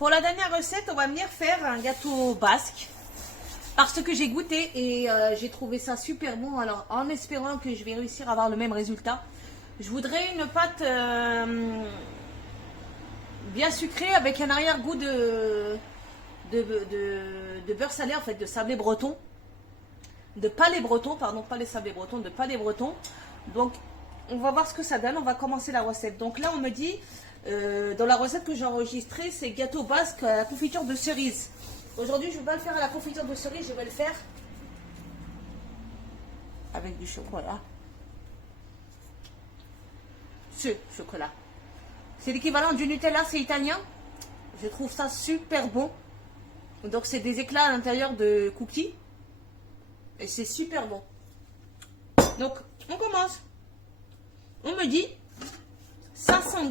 pour la dernière recette, on va venir faire un gâteau basque. Parce que j'ai goûté et j'ai trouvé ça super bon. Alors, en espérant que je vais réussir à avoir le même résultat, je voudrais une pâte bien sucrée avec un arrière-goût de beurre salé, en fait, de sablé breton. De palais breton, pardon, pas les sablés bretons, de palais breton. Donc, on va voir ce que ça donne. On va commencer la recette. Donc là, on me dit, dans la recette que j'ai enregistrée, c'est gâteau basque à la confiture de cerise. Aujourd'hui, je ne vais pas le faire à la confiture de cerise, je vais le faire avec du chocolat. Ce chocolat. C'est l'équivalent du Nutella, c'est italien. Je trouve ça super bon. Donc, c'est des éclats à l'intérieur de cookies. Et c'est super bon. Donc, on commence. On me dit 150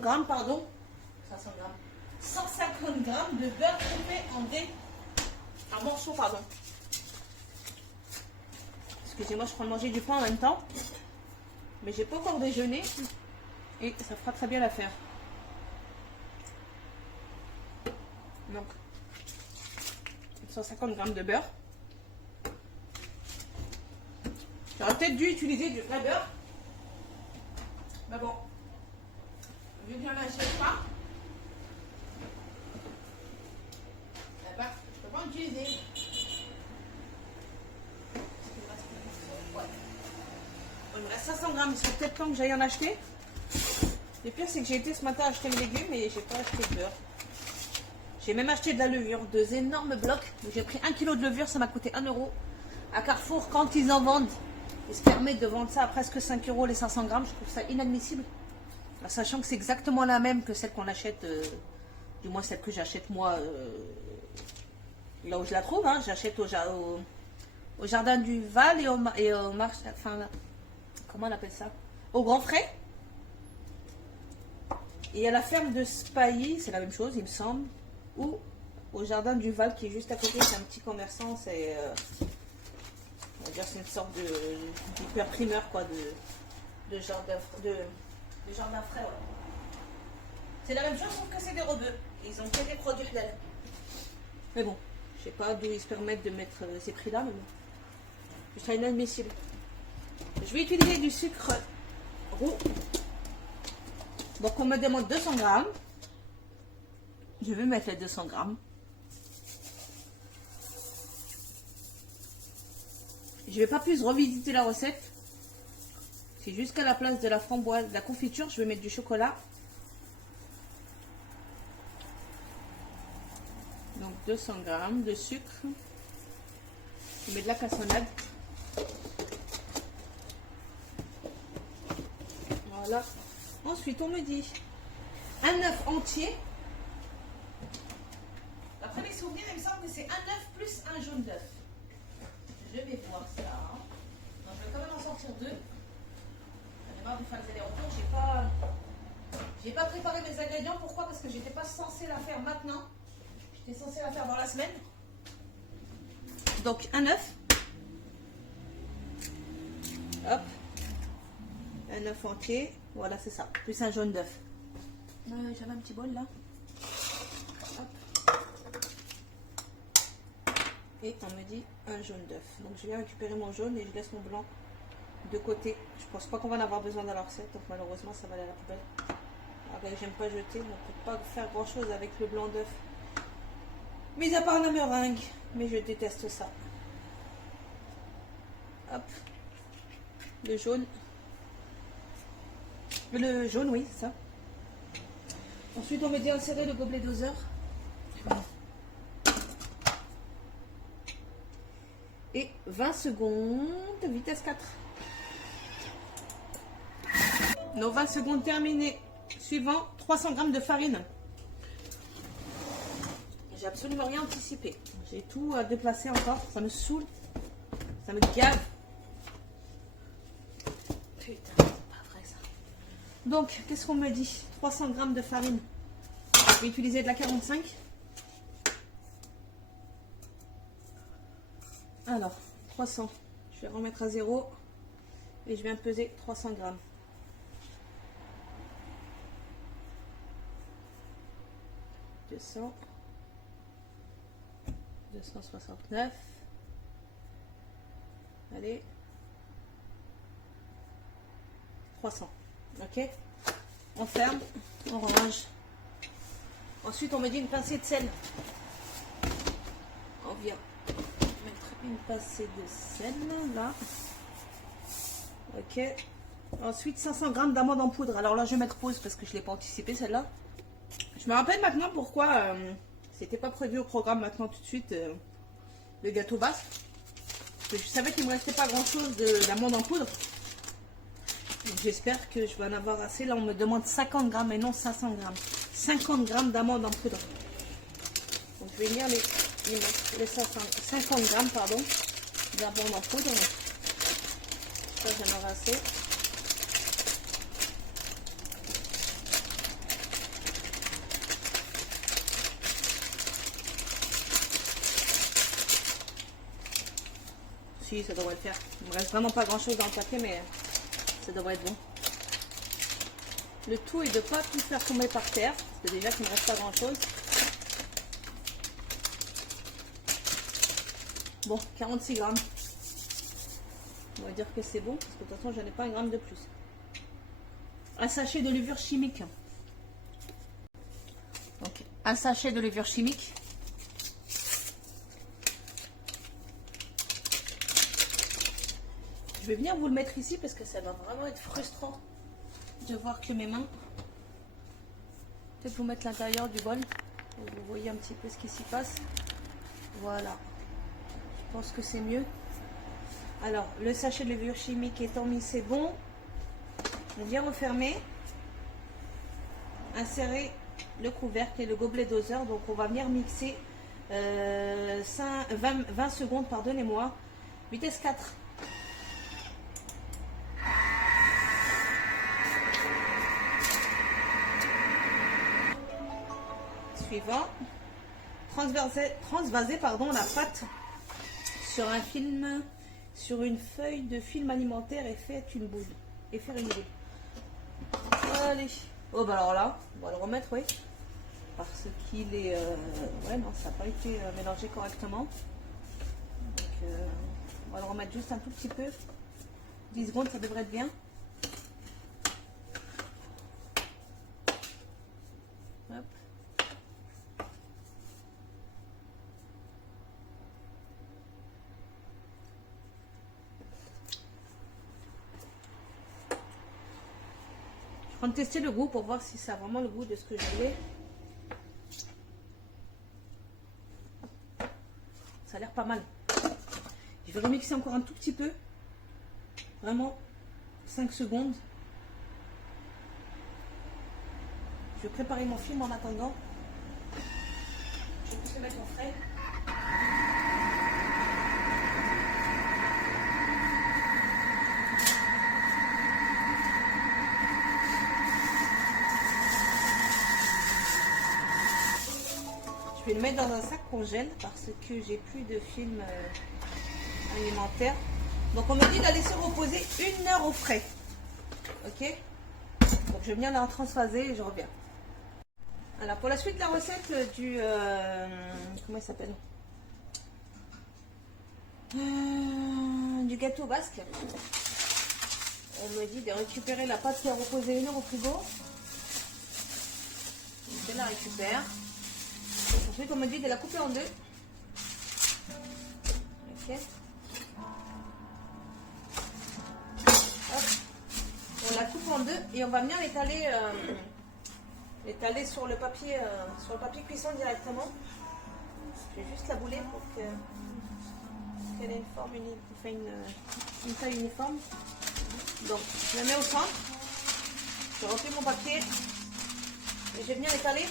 grammes, pardon. 150 grammes de beurre coupé en morceaux, pardon. Excusez-moi, je prends de manger du pain en même temps. Mais j'ai pas encore déjeuné. Et ça fera très bien l'affaire. Donc, 150 grammes de beurre. J'aurais peut-être dû utiliser du vrai beurre. Mais bon, vu que j'en achète pas, eh ben, je peux pas en utiliser. Ouais. Il me reste 500 grammes, il serait peut-être temps que j'aille en acheter. Le pire, c'est que j'ai été ce matin acheter les légumes et j'ai pas acheté de beurre. J'ai même acheté de la levure, deux énormes blocs. J'ai pris 1 kg de levure, ça m'a coûté 1 euro. À Carrefour, quand ils en vendent, ils se permettent de vendre ça à presque 5 euros les 500 grammes. Je trouve ça inadmissible. Sachant que c'est exactement la même que celle qu'on achète, du moins celle que j'achète moi, là où je la trouve. Hein. J'achète au Jardin du Val et au marché, enfin, comment on appelle ça? Au Grand Frais. Et à la ferme de Spailly, c'est la même chose, il me semble. Ou au Jardin du Val qui est juste à côté, c'est un petit commerçant, c'est... on va dire c'est une sorte d'hyper primeur quoi, de jardin frais. Ouais. C'est la même chose sauf que c'est des rebeux. Ils ont que des produits d'elle. Mais bon, je sais pas d'où ils se permettent de mettre ces prix là, mais bon. Je serais inadmissible. Je vais utiliser du sucre roux. Donc on me demande 200 grammes. Je vais mettre les 200 grammes. Je ne vais pas plus revisiter la recette. C'est jusqu'à la place de la framboise, de la confiture, je vais mettre du chocolat. Donc 200 grammes de sucre. Je mets de la cassonade. Voilà. Ensuite, on me dit un œuf entier. D'après mes souvenirs, il me semble que c'est un œuf plus un jaune d'œuf. Je vais voir ça. Donc, je vais quand même en sortir deux. J'en ai marre de faire les allers-retours. J'ai pas préparé mes ingrédients. Pourquoi? Parce que j'étais pas censée la faire maintenant. J'étais censée la faire dans la semaine. Donc un œuf. Hop. Un œuf entier. Voilà, c'est ça. Plus un jaune d'œuf. J'avais un petit bol là. Hop. Et on me dit un jaune d'œuf. Donc je vais récupérer mon jaune et je laisse mon blanc de côté. Je pense pas qu'on va en avoir besoin dans la recette. Donc malheureusement ça va aller à la poubelle. Alors, j'aime pas jeter. On peut pas faire grand chose avec le blanc d'œuf. Mis à part la meringue. Mais je déteste ça. Hop. Le jaune. Le jaune, oui, c'est ça. Ensuite, on met d'insérer le gobelet doseur. Et 20 secondes, vitesse 4. Nos 20 secondes terminées. Suivant, 300 grammes de farine. J'ai absolument rien anticipé. J'ai tout à déplacer encore. Ça me saoule. Ça me gave. Putain, c'est pas vrai ça. Donc, qu'est-ce qu'on me dit? 300 grammes de farine. Je vais utiliser de la 45. Alors, 300. Je vais remettre à 0. Et je viens de peser 300 grammes. 200, 269. Allez. 300. Ok. On ferme, on range. Ensuite, on met une pincée de sel. On vient mettre une pincée de sel là. Ok. Ensuite, 500 g d'amandes en poudre. Alors là, je vais mettre pause parce que je ne l'ai pas anticipé celle-là. Je me rappelle maintenant pourquoi c'était pas prévu au programme maintenant tout de suite le gâteau basque. Je savais qu'il ne me restait pas grand-chose d'amande en poudre. J'espère que je vais en avoir assez. Là, on me demande 50 grammes et non 500 grammes. 50 grammes d'amandes en poudre. Donc, je vais venir les mettre les 50 grammes d'amandes en poudre. Ça, j'en aurai assez. Si, ça devrait le faire. Il me reste vraiment pas grand chose dans le paquet, mais ça devrait être bon. Le tout est de ne pas tout faire tomber par terre, parce que déjà qu'il ne me reste pas grand chose. Bon, 46 grammes. On va dire que c'est bon, parce que de toute façon, j'en ai pas un gramme de plus. Un sachet de levure chimique. Donc, un sachet de levure chimique. Je vais venir vous le mettre ici parce que ça va vraiment être frustrant de voir que mes mains. Peut-être vous mettre l'intérieur du bol. Vous voyez un petit peu ce qui s'y passe. Voilà. Je pense que c'est mieux. Alors, le sachet de levure chimique étant mis, c'est bon. On vient refermer. Insérer le couvercle et le gobelet doseur. Donc, on va venir mixer 20 secondes, pardonnez-moi. Vitesse 4. Suivant, transvaser la pâte sur un film, sur une feuille de film alimentaire et faire une boule. Allez. Oh bah alors là, on va le remettre, oui, parce qu'il est, ouais non, ça n'a pas été mélangé correctement. Donc on va le remettre juste un tout petit peu. 10 secondes, ça devrait être bien. Hop. Je vais tester le goût pour voir si ça a vraiment le goût de ce que je voulais. Ça a l'air pas mal. Je vais remixer encore un tout petit peu. Vraiment 5 secondes. Je vais préparer mon film en attendant. Je vais le mettre en frais. Je vais le mettre dans un sac congèle parce que j'ai plus de film alimentaire. Donc on me dit de la laisser reposer 1 heure au frais. Ok. Donc je vais venir la transvaser et je reviens. Alors pour la suite de la recette du comment il s'appelle, du gâteau basque, elle m'a dit de récupérer la pâte qui a reposé 1 heure au frigo. Je la récupère. Ensuite on me dit de la couper en deux. Ok. Hop. On la coupe en deux et on va venir l'étaler sur le papier cuisson directement. Je vais juste la bouler pour qu'elle ait une forme une taille uniforme. Donc je la mets au centre. Je replie mon papier et je vais venir l'étaler.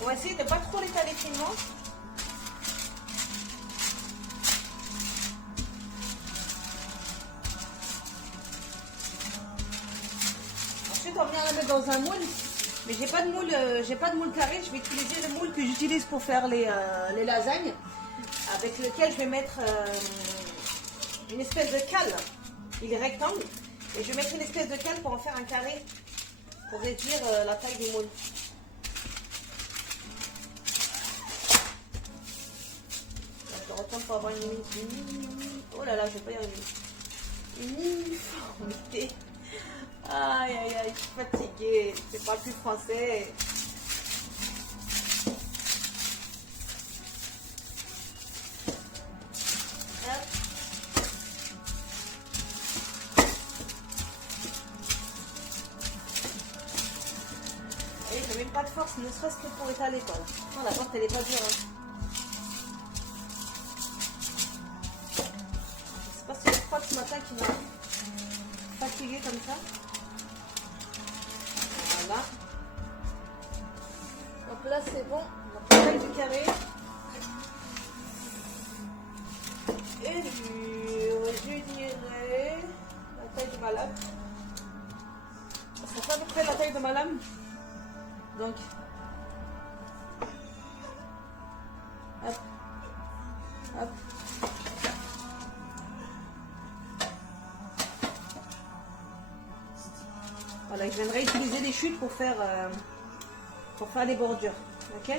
On va essayer de ne pas trop l'étaler finement. Ensuite, on vient la mettre dans un moule Mais j'ai pas de moule carré. Je vais utiliser le moule que j'utilise pour faire les lasagnes, avec lequel je vais mettre une espèce de cale. Il est rectangle. Et je vais mettre une espèce de cale pour en faire un carré, pour réduire la taille du moule. Je retourne pour avoir oh là là, je vais pas y arriver. Une uniformité. Aïe aïe aïe, je suis fatiguée. Je parle plus français. Et j'ai même pas de force, ne serait-ce que pour étaler quoi. Non, la porte elle est pas dure. Hein. Je sais pas si c'est le froid ce matin qui m'a fatiguée comme ça. Voilà. Donc là c'est bon. On a la taille du carré. Et je dirais la taille de ma lame. Ça fait à peu près la taille de ma lame. Donc, hop, hop. Voilà, je viendrai utiliser des chutes pour faire les bordures. Ok?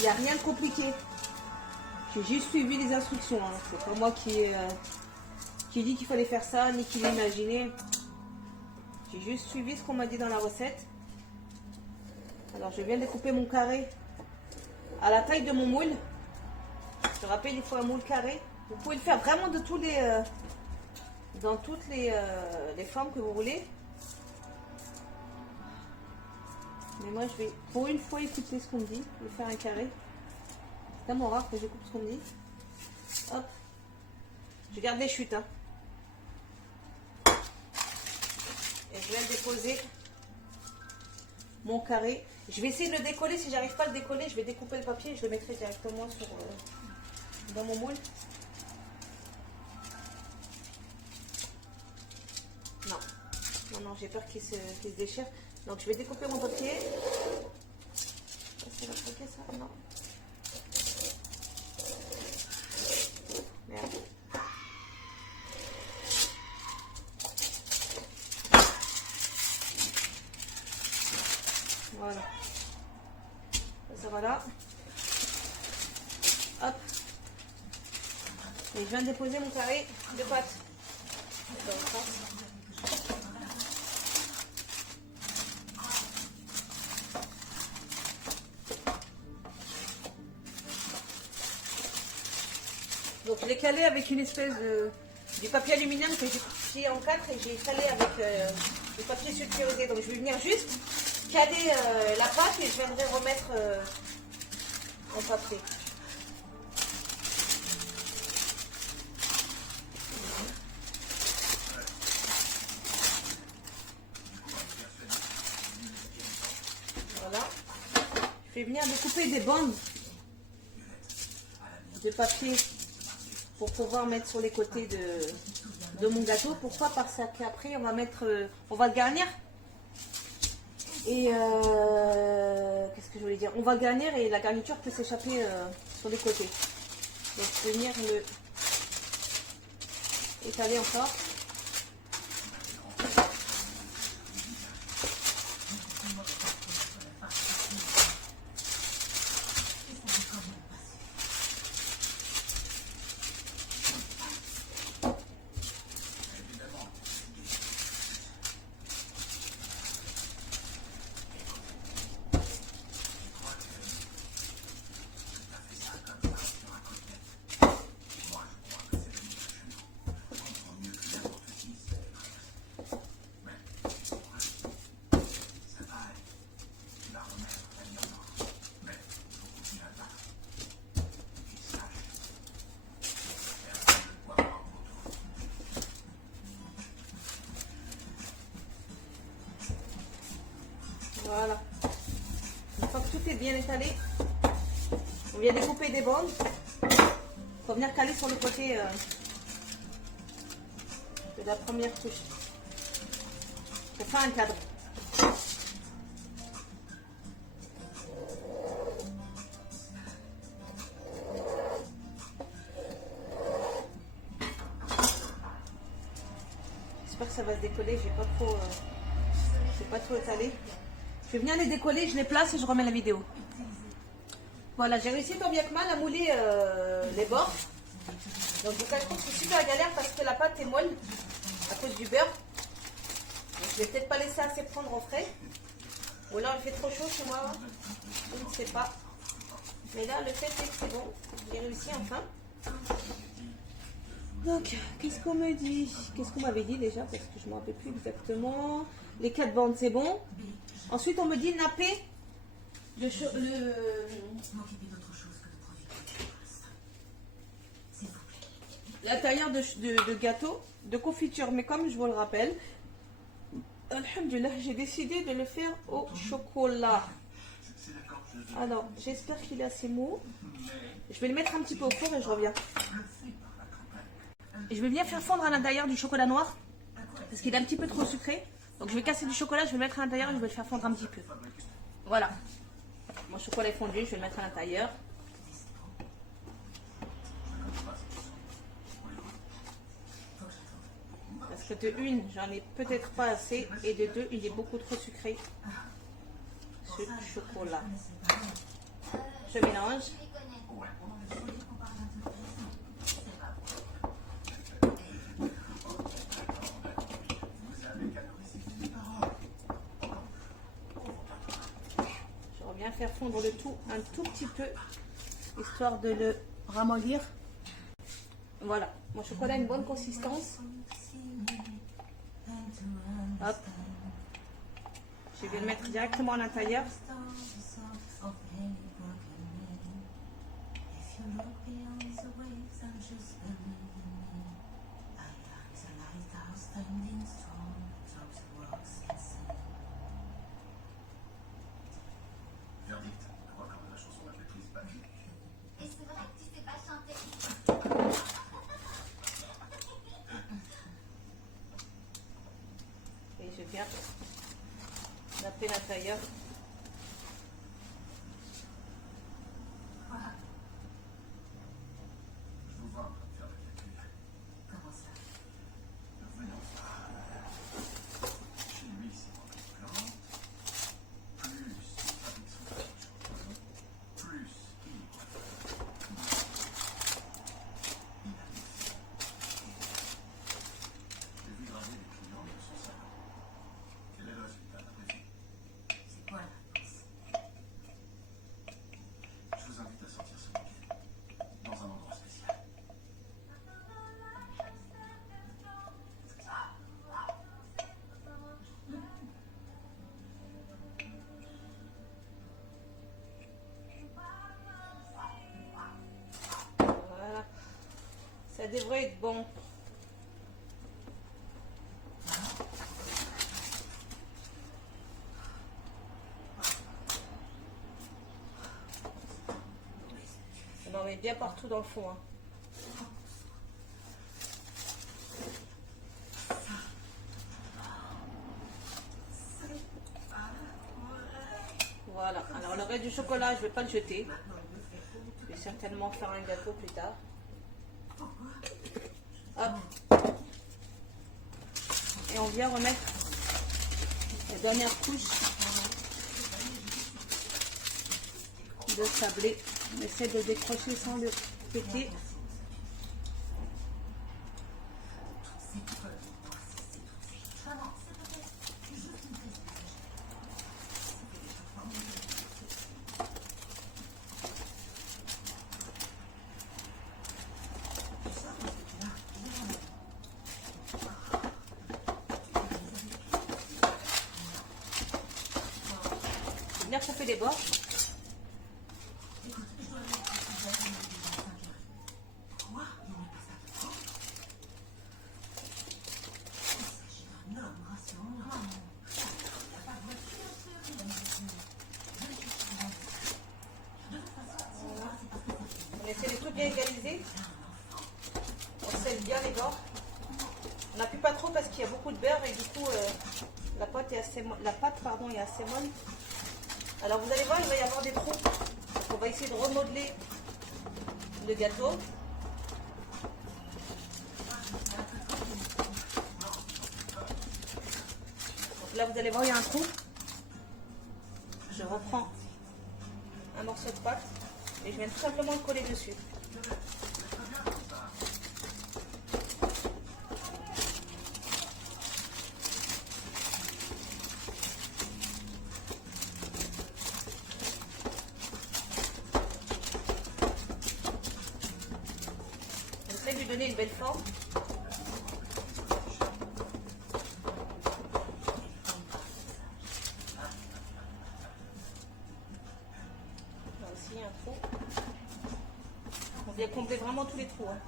Il n'y a rien de compliqué. J'ai juste suivi les instructions. Hein. C'est pas moi qui dit qu'il fallait faire ça, ni qui l'a imaginé. J'ai juste suivi ce qu'on m'a dit dans la recette. Alors je viens découper mon carré à la taille de mon moule. Je te rappelle, il faut un moule carré. Vous pouvez le faire vraiment de tous les, dans toutes les formes que vous voulez. Mais moi je vais pour une fois écouter ce qu'on me dit. Je vais faire un carré. C'est tellement rare que j'écoute ce qu'on me dit. Hop. Je garde les chutes. Hein. Et je viens déposer mon carré. Je vais essayer de le décoller. Si j'arrive pas à le décoller, je vais découper le papier et je le mettrai directement sur, dans mon moule. Non. Non, non, j'ai peur qu'il se déchire. Donc je vais découper mon papier. Ça va croquer ça? Non. Merde. Voilà. Ça va là. Hop. Et je viens de déposer mon carré de pâte. Donc je l'ai calé avec une espèce du papier aluminium que j'ai plié en 4 et j'ai calé avec du papier sulfurisé. Donc je vais venir juste caler la pâte et je viendrai remettre en papier. Voilà. Je vais venir découper des bandes de papier pour pouvoir mettre sur les côtés de mon gâteau. Pourquoi? Parce qu'après on va le garnir. Et qu'est-ce que je voulais dire? On va le garnir et la garniture peut s'échapper sur les côtés. Donc je vais venir le étaler encore. Voilà. Une fois que tout est bien étalé, on vient découper des bandes. Il faut venir caler sur le côté de la première couche. Pour faire un cadre. j'espère que ça va se décoller. J'ai pas trop étalé. Je vais venir les décoller, je les place et je remets la vidéo. Voilà, j'ai réussi tant bien que mal à mouler les bords. Donc je vous cache pas que c'est super galère parce que la pâte est molle à cause du beurre. Donc je vais peut-être pas laisser assez prendre au frais. Ou alors il fait trop chaud chez moi. Je ne sais pas. Mais là, le fait est que c'est bon. J'ai réussi enfin. Donc, qu'est-ce qu'on me dit? Qu'est-ce qu'on m'avait dit déjà? Parce que je ne me rappelle plus exactement. Les 4 bandes, c'est bon. Ensuite, on me dit napper l'intérieur de gâteau, de confiture. Mais comme je vous le rappelle, alhamdoulilah, j'ai décidé de le faire au chocolat. Alors, j'espère qu'il est assez mou. Je vais le mettre un petit peu au four et je reviens. Et je vais bien faire fondre à l'intérieur du chocolat noir parce qu'il est un petit peu trop sucré. Donc je vais casser du chocolat, je vais le mettre à l'intérieur et je vais le faire fondre un petit peu. Voilà. Mon chocolat est fondu, je vais le mettre à l'intérieur. Parce que de une, j'en ai peut-être pas assez. Et de deux, il est beaucoup trop sucré. Ce chocolat. Je mélange. Je reviens faire fondre le tout un tout petit peu, histoire de le ramollir. Voilà, mon chocolat a une bonne consistance. Hop. Je vais le mettre directement à l'intérieur. Et je viens napper l'intérieur. Voilà, ça devrait être bon. On en met bien partout dans le fond. Hein. Voilà, alors le reste du chocolat, je ne vais pas le jeter. Je vais certainement faire un gâteau plus tard. Hop. Et on vient remettre la dernière couche de sablé. On essaie de décrocher sans le péter. Bien chauffer les bords. On essaie de tout bien égaliser. On scelle bien les bords. On n'appuie pas trop parce qu'il y a beaucoup de beurre et du coup la pâte est assez molle. Alors vous allez voir, il va y avoir des trous. Donc on va essayer de remodeler le gâteau. Là, vous allez voir, il y a un trou. Je reprends un morceau de pâte et je viens tout simplement le coller dessus. J'essaie de lui donner une belle forme. Là aussi, il y a un trou. On vient combler vraiment tous les trous. Hein.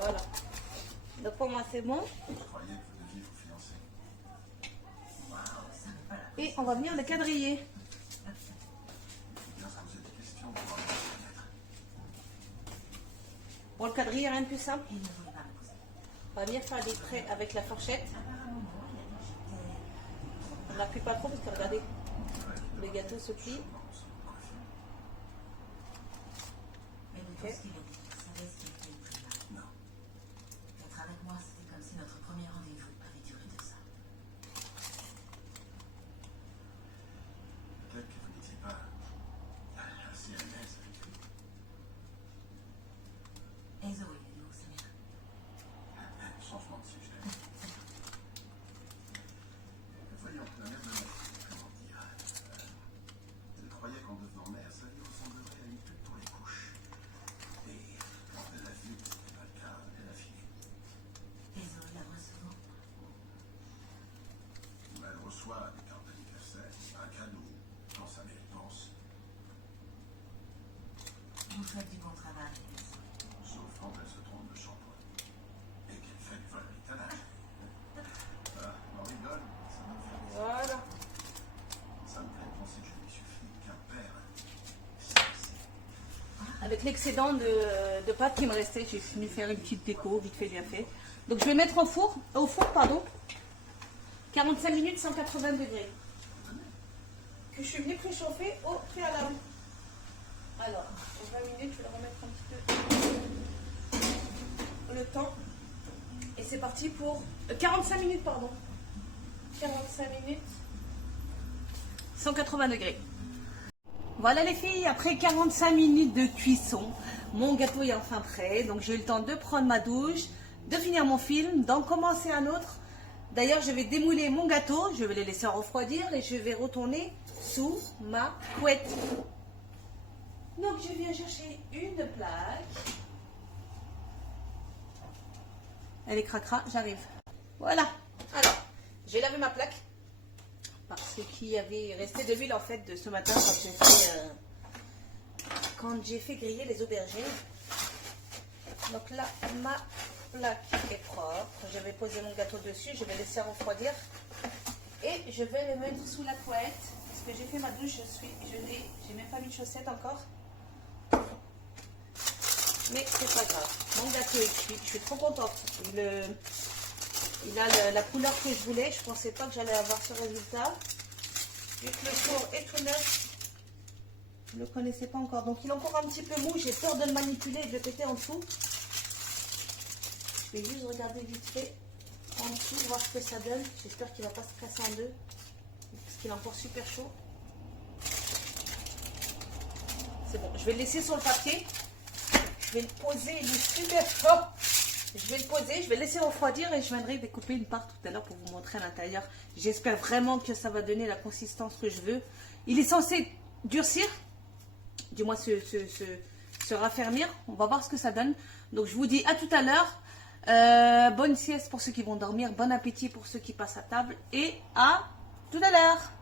Voilà. Donc pour moi c'est bon. Et on va venir le quadriller. Pour le quadriller, rien de plus simple. On va venir faire des traits avec la fourchette. On n'appuie pas trop parce que regardez, le gâteau se plie. Okay. Des cartes d'anniversaire, un cadeau, quand sa mère pense. Vous faites du bon travail. Sauf quand elle se trompe de shampoing. Et qu'elle fait du vol d'étalage. Ah, on rigole, ça me fait. Voilà. Ça me fait penser que je lui suffit qu'un père. Avec l'excédent de pâte qui me restait, j'ai fini faire une petite déco, vite fait, bien fait. Donc je vais mettre au four, pardon. 45 minutes, 180 degrés. Que je suis venue préchauffer au préalable. Alors, pour 20 minutes, je vais le remettre un petit peu le temps. Et c'est parti pour 45 minutes, pardon. 45 minutes, 180 degrés. Voilà les filles, après 45 minutes de cuisson, mon gâteau est enfin prêt. Donc j'ai eu le temps de prendre ma douche, de finir mon film, d'en commencer un autre. D'ailleurs, je vais démouler mon gâteau, je vais le laisser refroidir et je vais retourner sous ma couette. Donc, je viens chercher une plaque. Elle est cracra, j'arrive. Voilà. Alors, j'ai lavé ma plaque parce qu'il y avait resté de l'huile en fait de ce matin quand j'ai fait griller les aubergines. Donc là, ma plaque est propre. Je vais poser mon gâteau dessus, je vais laisser refroidir et je vais le mettre sous la couette parce que j'ai fait ma douche, j'ai même pas mis de chaussettes encore, mais c'est pas grave. Mon gâteau est cuit, je suis trop contente. Il a la couleur que je voulais. Je pensais pas que j'allais avoir ce résultat. Vu que le four est tout neuf, je ne le connaissais pas encore, donc il est encore un petit peu mou. J'ai peur de le manipuler et de le péter en dessous. Je vais juste regarder vite fait en dessous, voir ce que ça donne. J'espère qu'il ne va pas se casser en deux, parce qu'il est encore super chaud. C'est bon, je vais le laisser sur le papier. Je vais le poser, il est super chaud. Je vais le poser, je vais le laisser refroidir et je viendrai découper une part tout à l'heure pour vous montrer à l'intérieur. J'espère vraiment que ça va donner la consistance que je veux. Il est censé durcir, du moins se raffermir. On va voir ce que ça donne. Donc je vous dis à tout à l'heure. Bonne sieste pour ceux qui vont dormir. Bon appétit pour ceux qui passent à table. Et à tout à l'heure.